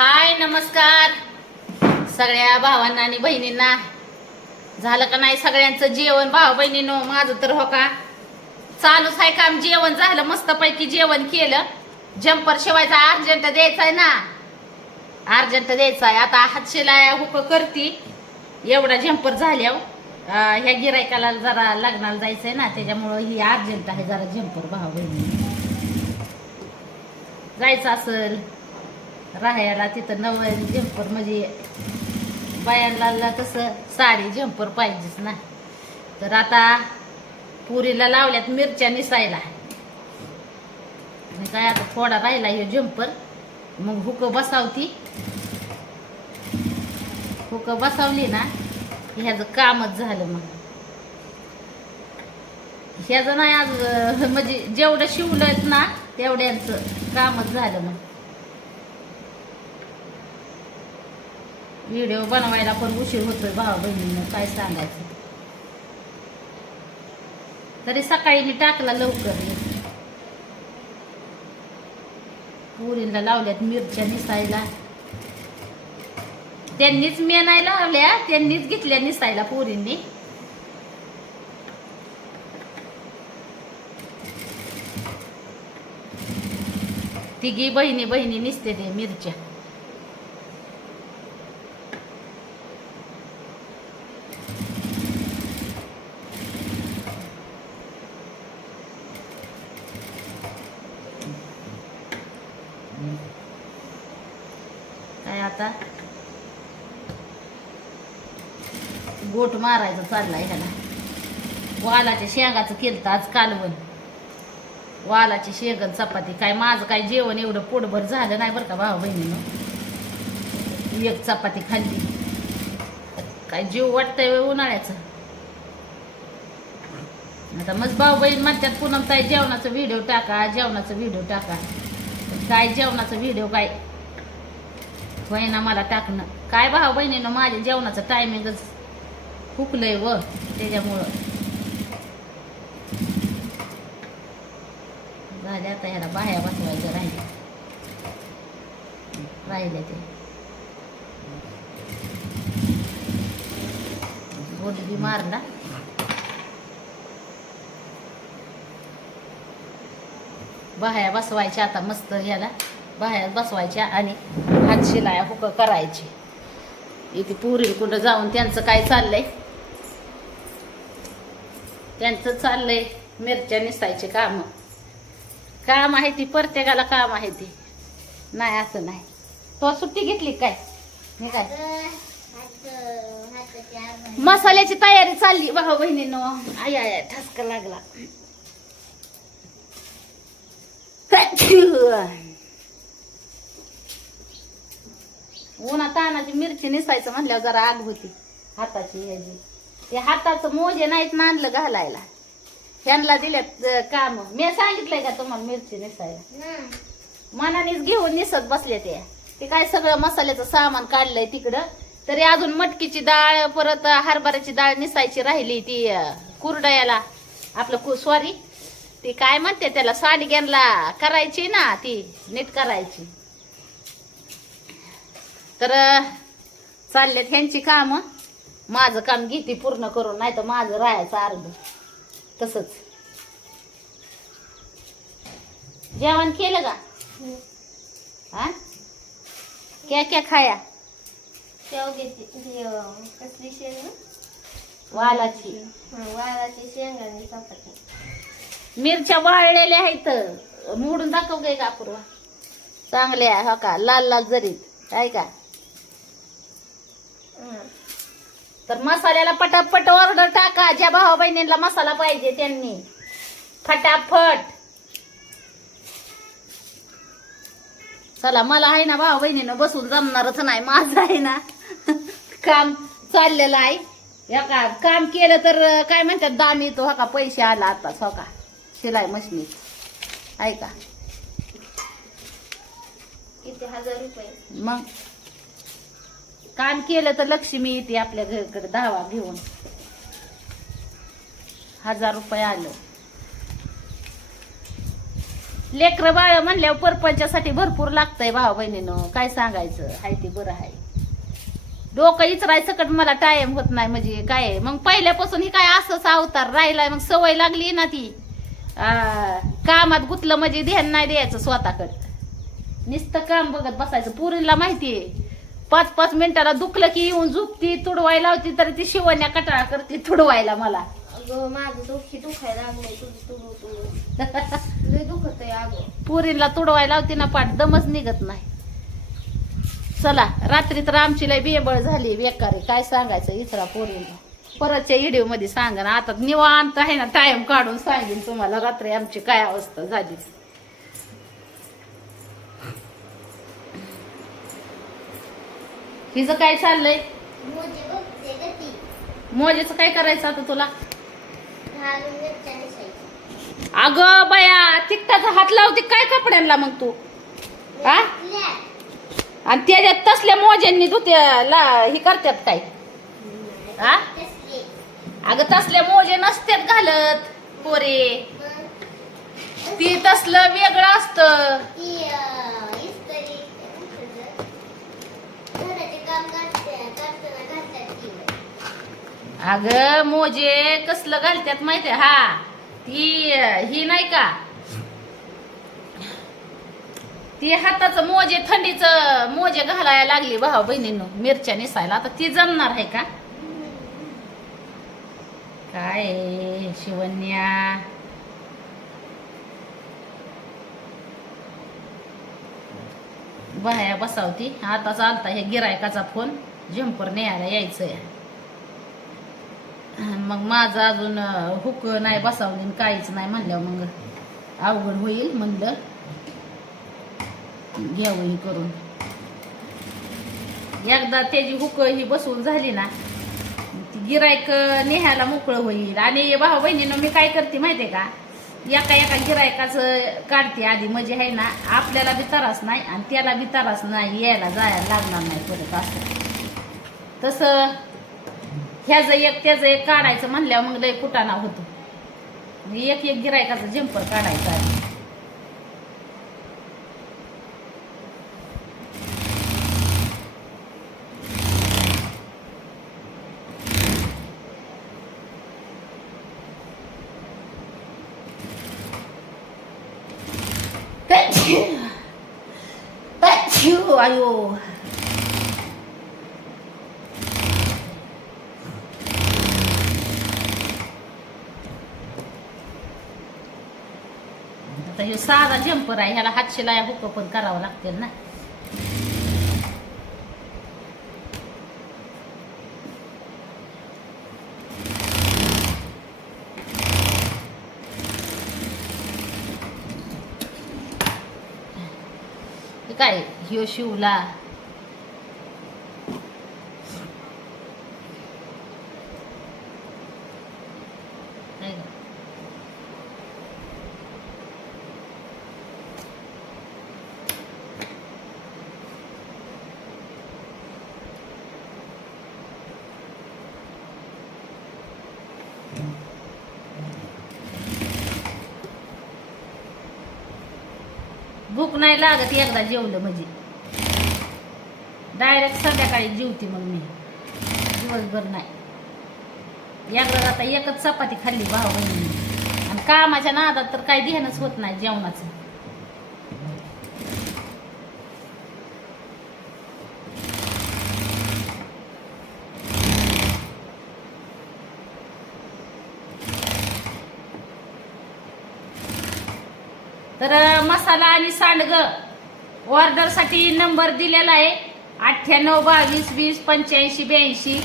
हाय नमस्कार. सगळ्या भावांना आणि बहिणींना. झालं का नाही सगळ्यांचं जेवण? भाऊ बहिणीनो माझं तर हो का? चालूच आहे काम जेवण झालं मस्तपैकी जेवण केलं. जम्पर शिवायचा अर्जंट द्यायचा आहे ना. अर्जंट द्यायचा आहे आता हातशेला हुक करती. एवढा जम्पर झाल्यावर ह्या गिरायकाला जरा लग्नाला जायचंय ना त्याच्यामुळं ही अर्जंट आहे जरा जम्पर भाऊ बहिणी. जायचं असेल. राहायला तिथं नवं झेंपर म्हणजे बायांना तसं साडी झंपर पाहिजेच ना. तर आता पुरीला लावल्यात मिरच्या निसायला. काय आता थोडा राहिला हे जम्पर मग हुक बसावती. हुक बसावली ना ह्याचं कामच झालं मग. ह्याचं नाही आज म्हणजे जेवढं शिवलं ना तेवढ्यांचं कामच झालं मग. व्हिडिओ बनवायला पण उशीर होतोय भावा बहिणीनं काय सांगायचं? तरी सकाळी मी टाकला लवकर पुरीला लावल्यात मिरच्या निसायला. त्यांनीच मी नाही लावल्या त्यांनीच घेतल्या निसायला पोरींनी. तिघी बहिणी बहिणी निसते ते मिरच्या काय आता गोट मारायचं चाललाय ह्याला. वालाच्या शेंगाचं केलं आज कालवण वालाची शेंगण चपाती. काय माझं काय जेवण एवढं पोटभर झालं नाही बरं का भाऊ बहिणीनं? एक चपाती खाल्ली. काय जीव वाटतंय उन्हाळ्याचं. आता मग भाऊ बहीण म्हणतात पुन्हा ताई जेवणाचा व्हिडिओ टाका जेवणाचा व्हिडिओ टाका. काय जेवणाचा व्हिडिओ काय? होय मला टाकणं. काय भाऊ बहिणीनं माझ्या जेवणाचं टायमिंगच फुकलंय व त्याच्यामुळं. झाले आता ह्याला बाह्या बसवायचं राहिले. राहिले ते. बोट बी मारला. बाह्या बसवायच्या आता मस्त ह्याला. बाह्यात बसवायच्या आणि हात शिलाया हुक करायची. इथे पुरी कुठं जाऊन त्यांचं काय चाललंय? त्यांचं चाललंय मिरच्या निसायचे काम. काम आहे ती प्रत्येकाला काम आहे ती नाही असं नाही. तो सुट्टी घेतली काय? मी काय मसाल्याची तयारी चालली. भाऊ बहिणीनो आय आय आय, ठसका लागला. उन्हा तानाची मिरची निसायचं म्हणल्यावर जरा आग होती. हाताची याची ते हाताचं मोजे नाहीत नांदलं घालायला. ह्यांना दिल्यात काम. मी सांगितलंय का तुम्हाला मिरची निसायला? मनानेच घेऊन निसत बसले ते. ते काय सगळं मसाल्याचं सामान काढलंय तिकडं. तरी अजून मटकीची डाळ परत हरभऱ्याची डाळ निसायची राहिली ती कुरडयाला. आपलं सॉरी ती काय म्हणते त्याला साडग्यांना करायची ना ती नीट करायची. तर अं, चाललेत ह्यांची काम. माझं काम घेते पूर्ण करून नाही तर माझं राहायचं अर्ध. तसंच. जेवण केलं का? हा? क्या क्या खाया? शेव घेते अं, कसली शेंग? वालाची. वालाची शेंग आणि चपाती. मिरच्या वाळलेल्या आहेत. मोडून दाखव गे कापूरवा चांगल्या हो का? लाल लाल जरीत आहे का. तर मसाल्याला पटापट ऑर्डर टाका. ज्या भावा बहिणींना मसाला पाहिजे त्यांनी. फटाफट. चला मला आहे ना भावा बहिणीनं बसून जमणारच नाही. माझं आहे ना काम चाललेलं आहे. या का काम केलं तर काय म्हणतात दाम येतो. हो का पैसे आला आताच हो का? शिलाई मशनीत आहे का? किती हजार रुपये? मग? काम केलं तर लक्ष्मी येते आपल्या घराकडे दहावा घेऊन. हजार रुपये आलं. लेकरं बाळ म्हणल्यावर परपंचासाठी भरपूर लागतंय भाऊ बहिणीनं. काय सांगायचं? हाय ते बरं आहे डोकं इचराय सकट मला टाइम होत नाही म्हणजे काय? मग पहिल्यापासून ही काय असंच अवतार राहिलाय. मग सवय लागली ना ती. आ, कामात गुतलं म्हणजे ध्यान नाही द्यायचं स्वतःकडं. नुसतं काम बघत बसायचं. पुरीला माहितीये पाच पाच मिनिटाला दुखलं की येऊन झुपती तुडवायला होती तरी ती शिवण्या कटाळा करते तुडवायला मला. अगं माझं डोकी दुखायला लागलंय तुझं तुडू तुडू. लय दुखत आहे अगं. पुरीला तुडवायला होती ना पाठ दमच निघत नाही. चला रात्री तर आमची लय बियबळ झाली बेकारी. काय सांगायचं इचरा पोरीला परतच्या व्हिडिओमध्ये सांगा ना आता निवांत आहे ना टाइम काढून सांगेन तुम्हाला रात्री आमची काय अवस्था झाली. हिचं काय चाललंय? मोजेचं काय करायचं आता तुला. अगं बया तिकटाचा हात लावते काय कपड्यांना मग तू? हा. आणि त्याच्यात तसल्या मोज्यांनी तू त्या ला- हे करतात काय? हा कसली? अगं तसले मोजे नसतात घालत पोरे. ती तसलं वेगळं असतं ती अं, इस्त्री तुझं. घराचे काम करते करताना घालतात ती बाई. अग मोजे कसलं घालतात माहितीये? हा ती ही नाही का? ती हाताचं मोजे थंडीच मोजे घालायला लागली भाऊ बहिणीनं मिरच्या निसायला. आता ती जमणार आहे का? काय शिवन्या? बाया बसावती. आता चालता हे गिरायकाचा फोन. झंपर न्यायला यायचंय. मग माझं अजून हुक नाही बसावली काहीच नाही म्हणल्यावर मग अवघड होईल म्हणलं. घ्यावं ही करून. एकदा त्याची हुक ही बसवून झाली ना ती गिरायक नेहायला मोकळं होईल. आणि भाऊ बहिणीनं मी काय करते माहितीये का? एका एका गिरायकाचं काढते आधी. म्हणजे आहे ना आपल्याला बी त्रास नाही आणि त्याला बी त्रास नाही यायला जायला लागणार नाही परत असं. तसं ह्याचं एक त्याचं एक काढायचं म्हणल्यावर मग लय कुटाणा होतो. म्हणजे एक एक गिरायकाचं जंपर काढायचं आधी आयो आता हे साधा जंपर आहे ह्याला हात शिलाया हुक पण करावं लागतील ना हे काय ह्यो शिवला नाही का? भूक नाही लागत एकदा जेवलं म्हणजे. डायरेक्ट संध्याकाळी जेवते मग मी. दिवसभर नाही. एकदा आता एकच चपाती खाल्ली भाऊ बहिणी आणि कामाच्या नादात तर काही ध्यानच होत नाही जेवणाचं. तर मसाला आणि सांडग. ऑर्डरसाठी नंबर दिलेला आहे. अठ्ठ्याण्णव बावीस वीस पंच्याऐंशी ब्याऐंशी.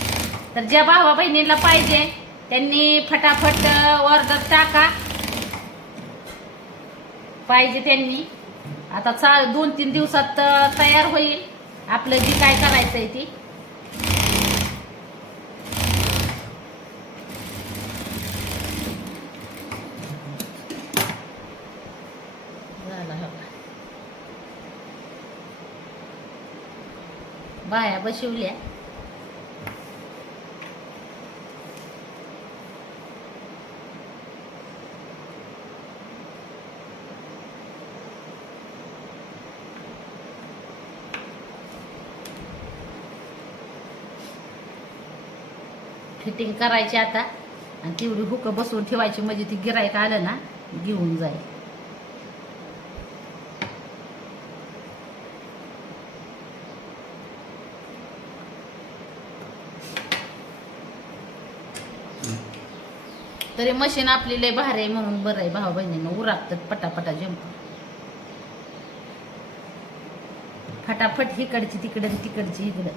तर ज्या भावा बहिणीला पाहिजे त्यांनी फटाफट ऑर्डर टाका. पाहिजे त्यांनी. आता चा दोन तीन दिवसात तयार होईल. आपलं जी काय करायचं आहे ती. बाया बसवल्या फिटिंग करायची आता. आणि तेवढी हुकं बसवून ठेवायची म्हणजे ती गिरायक आलं ना घेऊन जाईल. तरी मशीन आपली लय भारी आहे म्हणून बरं आहे भाऊ बहिणीनं. उरागतात पटापटा जंप फटाफट हिकडची तिकडं आणि तिकडची इकडं.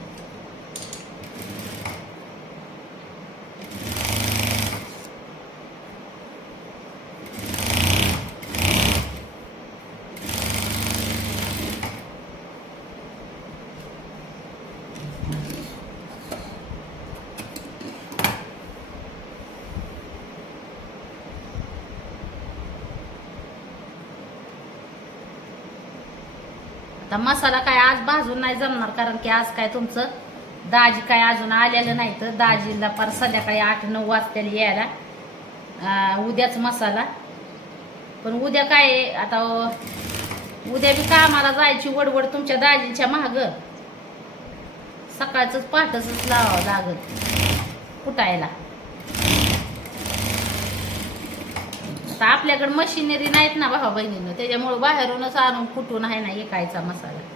मसाला काय आज भाजून नाही जमणार कारण की आज काय तुमचं दाजी काय अजून आलेलं नाही तर दाजीला पार संध्याकाळी आठ नऊ वाजताला यायला. उद्याच मसाला. पण उद्या काय आता उद्या बी कामाला जायची वडवड तुमच्या दाजींच्या महाग सकाळचंच पहाटच लावावं लागत कुटायला. आपल्याकडे मशिनरी नाहीत ना भावा बहिणीनं. त्याच्यामुळं बाहेरूनच आणून कुठून आहे ना एकायचा मसाला.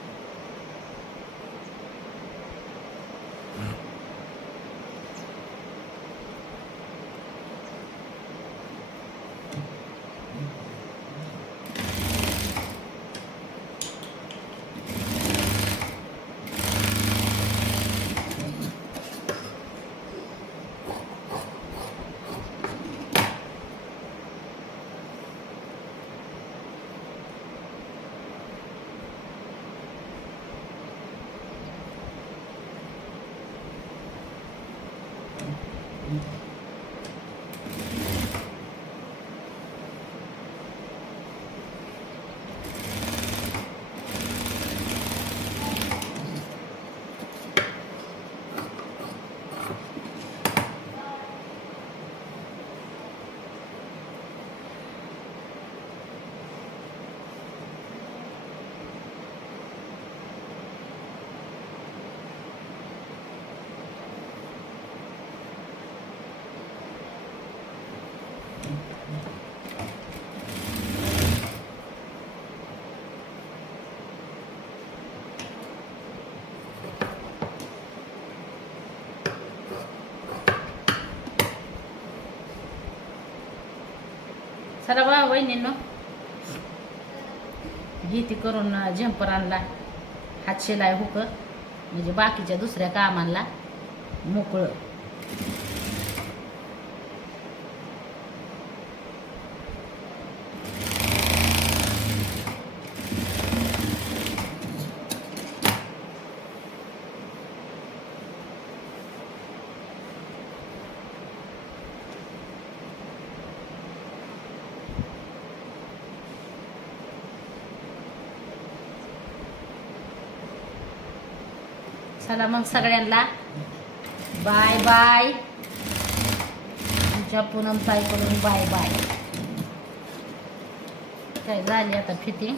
सरा बा वहिनींनो. घेती करून झंपर आणला. हात शिलाय हुक. म्हणजे बाकीच्या दुसऱ्या कामांना मोकळं. चला मग सगळ्यांना. Bye bye. तुमच्या पूनम ताईकडून बाय बाय. काय झाली आता फिटिंग?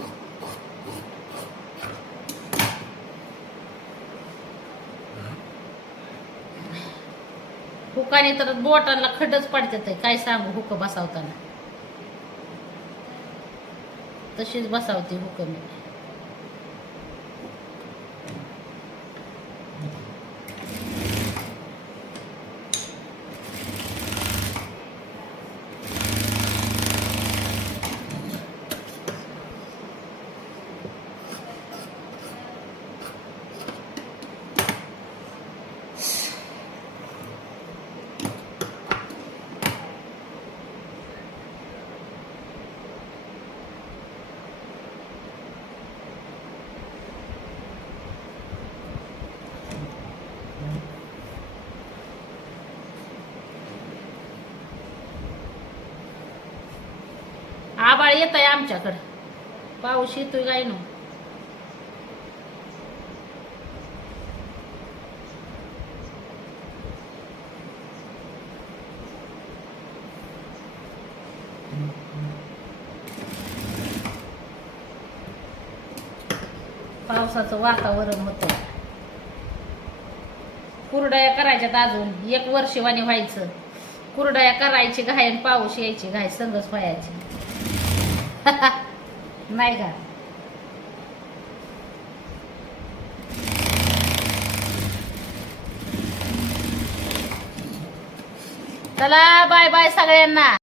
हुकाने तर बोटांना खडच पडतात काय सांगू हुक बसावताना? तशीच बसावते हुक मी. आबाळ येत आहे आमच्याकडं. पाऊस येतोय काय ना? पावसाचं वातावरण होतं. कुरडया करायच्यात अजून. एक वर्षवानी व्हायचं. कुरडया करायची घाय आणि पाऊस यायची घाय संगच व्हायची. नाही का? चला बाय बाय सगळ्यांना.